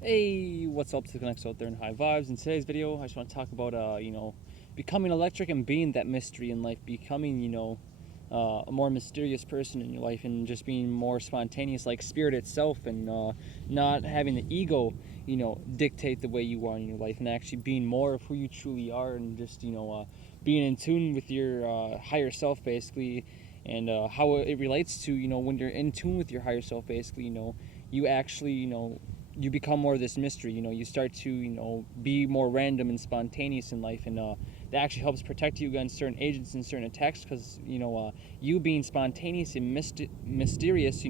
Hey, what's up to the connects out there in high vibes? In today's video, I just want to talk about, becoming electric and being that mystery in life, becoming, a more mysterious person in your life and just being more spontaneous, like spirit itself, and not having the ego, dictate the way you are in your life, and actually being more of who you truly are, and just, being in tune with your higher self, basically, and how it relates to, when you're in tune with your higher self, basically, you actually, you become more of this mystery. You start to be more random and spontaneous in life, and that actually helps protect you against certain agents and certain attacks, because you being spontaneous and mysterious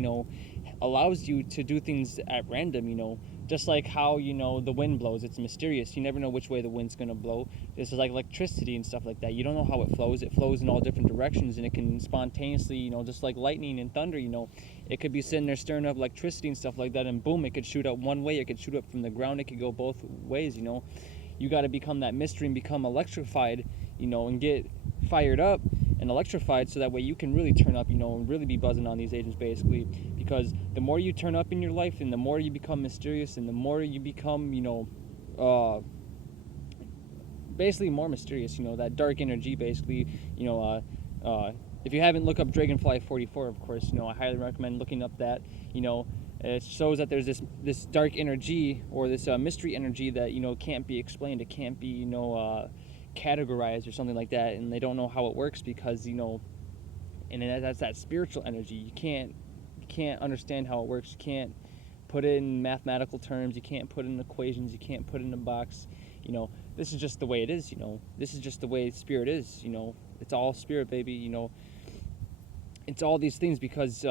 allows you to do things at random. Just like how the wind blows, it's mysterious. You never know which way the wind's going to blow. This is like electricity and stuff like that. You don't know how it flows in all different directions, and it can spontaneously, just like lightning and thunder, it could be sitting there stirring up electricity and stuff like that, and boom, it could shoot up one way, it could shoot up from the ground, it could go both ways. You got to become that mystery and become electrified, and get fired up and electrified, so that way you can really turn up, and really be buzzing on these agents, basically. Because the more you turn up in your life, and the more you become mysterious, and the more you become, uh, basically more mysterious, that dark energy, basically. If you haven't looked up Dragonfly 44, of course, I highly recommend looking up that. It shows that there's this dark energy, or this mystery energy that can't be explained. It can't be categorized or something like that, and they don't know how it works, because and that's that spiritual energy. You can't understand how it works. You can't put it in mathematical terms. You can't put it in equations. You can't put it in a box. This is just the way it is. This is just the way spirit is. It's all spirit, baby. It's all these things, because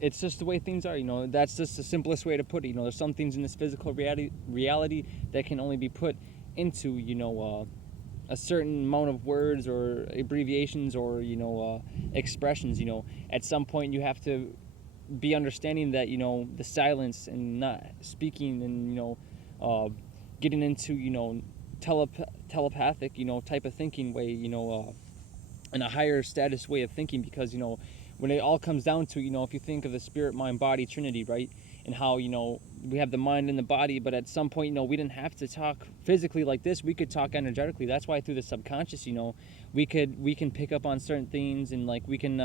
it's just the way things are. That's just the simplest way to put it. There's some things in this physical reality that can only be put into a certain amount of words or abbreviations, or expressions. At some point you have to be understanding that the silence, and not speaking, and getting into telepathic type of thinking way, in a higher status way of thinking. Because when it all comes down to, if you think of the spirit, mind, body trinity, right, and how we have the mind and the body, but at some point we didn't have to talk physically like this. We could talk energetically. That's why through the subconscious, we can pick up on certain things, and like we can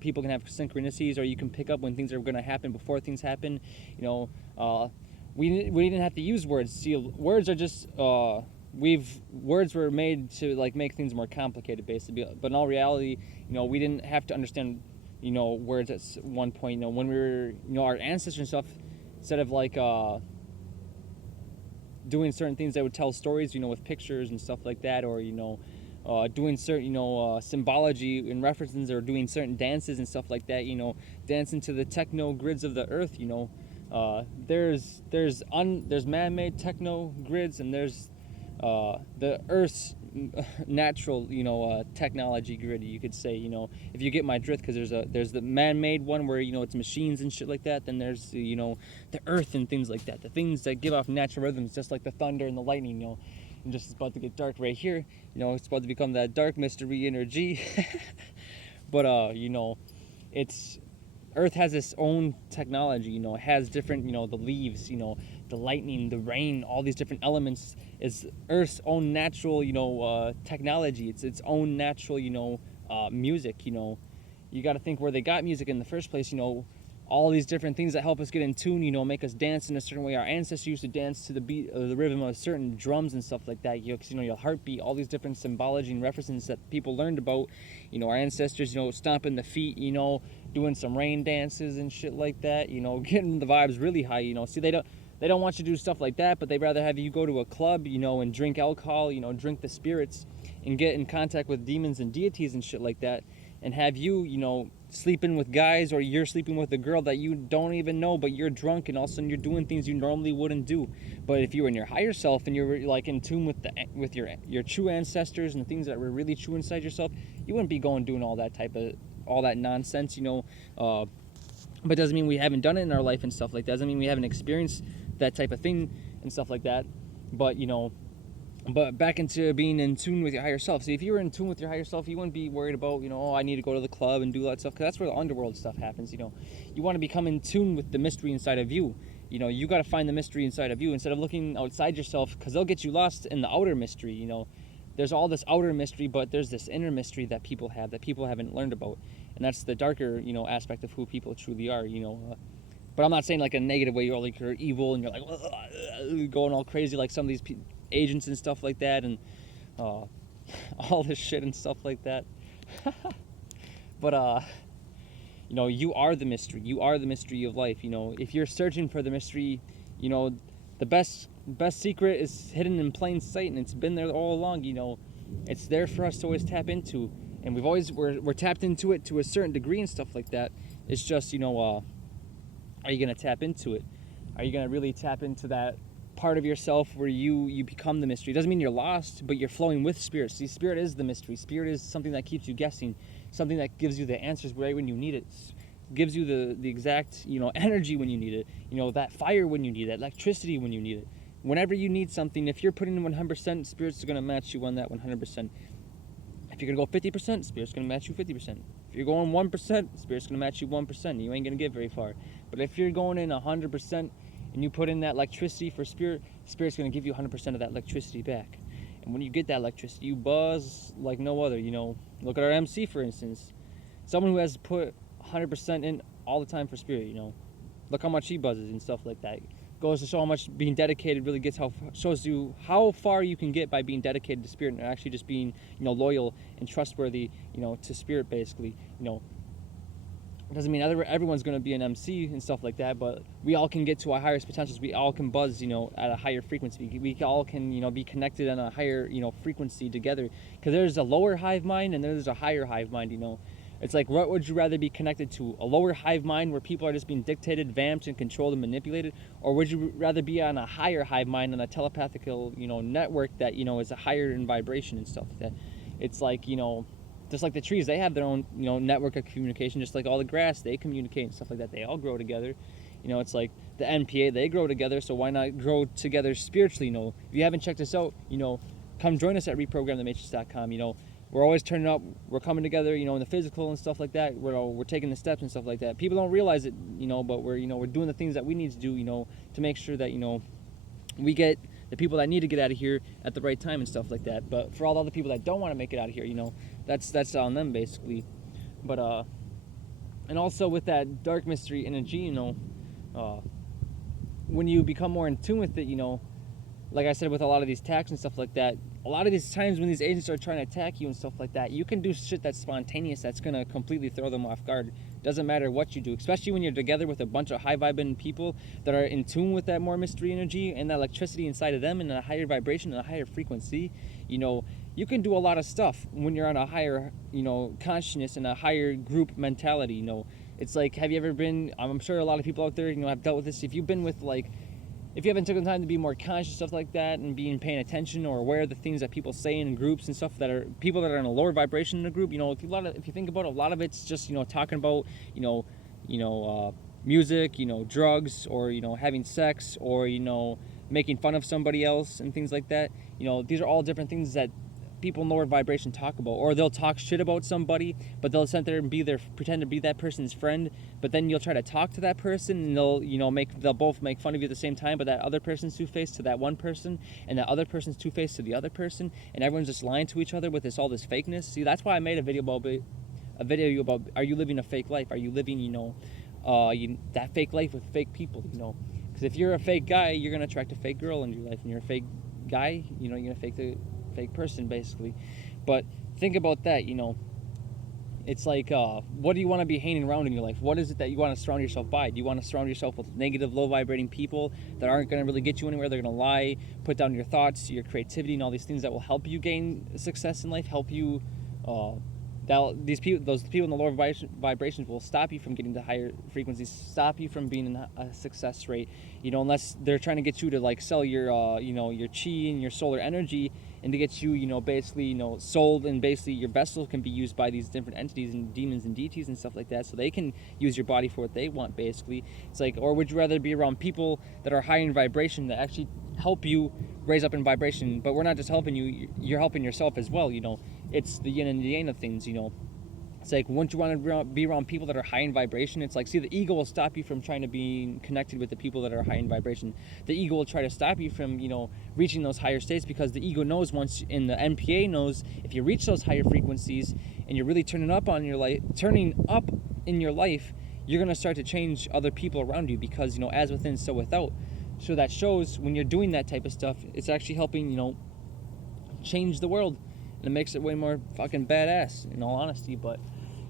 people can have synchronicities, or you can pick up when things are going to happen before things happen. We didn't have to use words. See, words are just words were made to like make things more complicated, basically. But in all reality, we didn't have to understand words at one point. When we were our ancestors and stuff, instead of like doing certain things, they would tell stories, with pictures and stuff like that, or doing certain symbology and references, or doing certain dances and stuff like that. Dancing to the techno grids of the earth. There's man-made techno grids, and there's the Earth's natural, technology grid, you could say. If you get my drift, because there's the man-made one where it's machines and shit like that. Then there's the Earth and things like that, the things that give off natural rhythms, just like the thunder and the lightning. And just, it's about to get dark right here. It's about to become that dark mystery energy. But it's Earth has its own technology. It has different, the leaves, the lightning, the rain, all these different elements is Earth's own natural, technology. It's its own natural, music. You got to think where they got music in the first place. All these different things that help us get in tune. Make us dance in a certain way. Our ancestors used to dance to the beat, the rhythm of certain drums and stuff like that. Because your heartbeat, all these different symbology and references that people learned about. Our ancestors, stomping the feet, doing some rain dances and shit like that. Getting the vibes really high. See, they don't want you to do stuff like that, but they'd rather have you go to a club, and drink alcohol, drink the spirits, and get in contact with demons and deities and shit like that, and have you, sleeping with guys, or you're sleeping with a girl that you don't even know, but you're drunk, and all of a sudden you're doing things you normally wouldn't do. But if you were in your higher self, and you're like in tune with your true ancestors and the things that were really true inside yourself, you wouldn't be doing all that nonsense. But it doesn't mean we haven't done it in our life and stuff like that. Doesn't mean we haven't experienced that type of thing and stuff like that. But but back into being in tune with your higher self. See, if you were in tune with your higher self, you wouldn't be worried about, oh, I need to go to the club and do all that stuff, because that's where the underworld stuff happens. You want to become in tune with the mystery inside of you, You know, you got to find the mystery inside of you instead of looking outside yourself, because they'll get you lost in the outer mystery. You know, there's all this outer mystery, but there's this inner mystery that people have that people haven't learned about, and that's the darker, you know, aspect of who people truly are. You know, but I'm not saying like a negative way. You're like you're evil and you're like going all crazy like some of these agents and stuff like that, and all this shit and stuff like that. But you know, you are the mystery. You are the mystery of life. You know, if you're searching for the mystery, you know, the best secret is hidden in plain sight, and it's been there all along. You know, it's there for us to always tap into, and we're tapped into it to a certain degree and stuff like that. It's just, you know, are you gonna tap into it? Are you gonna really tap into that part of yourself where you become the mystery? It doesn't mean you're lost, but you're flowing with spirit. See, spirit is the mystery. Spirit is something that keeps you guessing, something that gives you the answers right when you need it, gives you the exact, you know, energy when you need it, you know, that fire when you need it, electricity when you need it. Whenever you need something, if you're putting in 100%, spirit's going to match you on that 100%. If you're going to go 50%, spirit's going to match you 50%. If you're going 1%, spirit's going to match you 1%. You ain't going to get very far. But if you're going in 100% and you put in that electricity for spirit, spirit's going to give you 100% of that electricity back. And when you get that electricity, you buzz like no other. You know, look at our MC, for instance. Someone who has put 100% in all the time for spirit, you know. Look how much he buzzes and stuff like that. Goes to show how much being dedicated really shows you how far you can get by being dedicated to spirit and actually just being, you know, loyal and trustworthy, you know, to spirit, basically. You know, it doesn't mean everyone's going to be an MC and stuff like that, but we all can get to our highest potentials. We all can buzz, you know, at a higher frequency. We all can, you know, be connected on a higher, you know, frequency together. Because there's a lower hive mind and there's a higher hive mind, you know. It's like, what would you rather be connected to? A lower hive mind where people are just being dictated, vamped, and controlled and manipulated? Or would you rather be on a higher hive mind, on a telepathical, you know, network that, you know, is a higher in vibration and stuff like that? It's like, you know, just like the trees, they have their own, you know, network of communication, just like all the grass, they communicate and stuff like that. They all grow together. You know, it's like the NPA, they grow together, so why not grow together spiritually? You know, if you haven't checked us out, you know, come join us at reprogramthematrix.com. You know, we're always turning up, we're coming together, you know, in the physical and stuff like that. We're taking the steps and stuff like that. People don't realize it, you know, but we're, you know, we're doing the things that we need to do, you know, to make sure that, you know, we get the people that need to get out of here at the right time and stuff like that. But for all the other people that don't want to make it out of here, you know, that's on them, basically. But and also with that dark mystery energy, you know, when you become more in tune with it, you know, like I said, with a lot of these attacks and stuff like that, a lot of these times when these agents are trying to attack you and stuff like that, you can do shit that's spontaneous that's going to completely throw them off guard. Doesn't matter what you do, especially when you're together with a bunch of high vibing people that are in tune with that more mystery energy and that electricity inside of them and a higher vibration and a higher frequency. You know, you can do a lot of stuff when you're on a higher, you know, consciousness and a higher group mentality. You know, it's like, have you ever been, I'm sure a lot of people out there, you know, have dealt with this. If you've been with, like, if you haven't taken the time to be more conscious, stuff like that, and paying attention or aware of the things that people say in groups and stuff, that are people that are in a lower vibration in a group, you know, if you think about it, a lot of it's just, you know, talking about, music, you know, drugs, or, you know, having sex, or, you know, making fun of somebody else and things like that. You know, these are all different things that people in lower vibration talk about. Or they'll talk shit about somebody, but they'll sit there and pretend to be that person's friend, but then you'll try to talk to that person and they'll both make fun of you at the same time, but that other person's two-faced to that one person, and that other person's two-faced to the other person, and everyone's just lying to each other with all this fakeness. See, that's why I made a video about are you living a fake life? Are you living, you know, that fake life with fake people, you know? Because if you're a fake guy, you're gonna attract a fake girl in your life, and you're a fake guy, you know, you're gonna fake person, basically. But think about that, you know. It's like, what do you want to be hanging around in your life? What is it that you want to surround yourself by? Do you want to surround yourself with negative, low vibrating people that aren't going to really get you anywhere? They're going to lie, put down your thoughts, your creativity, and all these things that will help you gain success in life, help you, those people in the lower vibrations will stop you from getting to higher frequencies, stop you from being in a success rate, you know, unless they're trying to get you to, like, sell your, you know, your chi and your solar energy, and to get you, you know, basically, you know, sold, and basically your vessel can be used by these different entities and demons and deities and stuff like that, so they can use your body for what they want, basically. It's like, or would you rather be around people that are high in vibration, that actually help you raise up in vibration? But we're not just helping you, you're helping yourself as well, you know. It's the yin and the yang of things, you know. It's like once you want to be around people that are high in vibration, it's like, see, the ego will stop you from trying to be connected with the people that are high in vibration. The ego will try to stop you from, you know, reaching those higher states, because the ego knows once, in the NPA knows, if you reach those higher frequencies and you're really turning up in your life, you're going to start to change other people around you, because, you know, as within, so without. So that shows when you're doing that type of stuff, it's actually helping, you know, change the world. And it makes it way more fucking badass, in all honesty. But,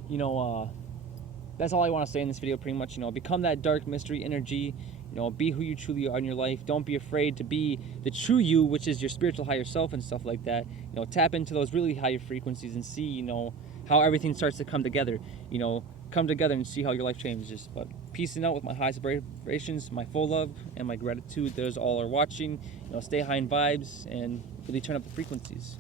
you know, that's all I want to say in this video, pretty much. You know, become that dark mystery energy. You know, be who you truly are in your life. Don't be afraid to be the true you, which is your spiritual higher self and stuff like that. You know, tap into those really higher frequencies and see, you know, how everything starts to come together. You know, come together and see how your life changes. But peacing out with my highest vibrations, my full love, and my gratitude. Those all are watching. You know, stay high in vibes and really turn up the frequencies.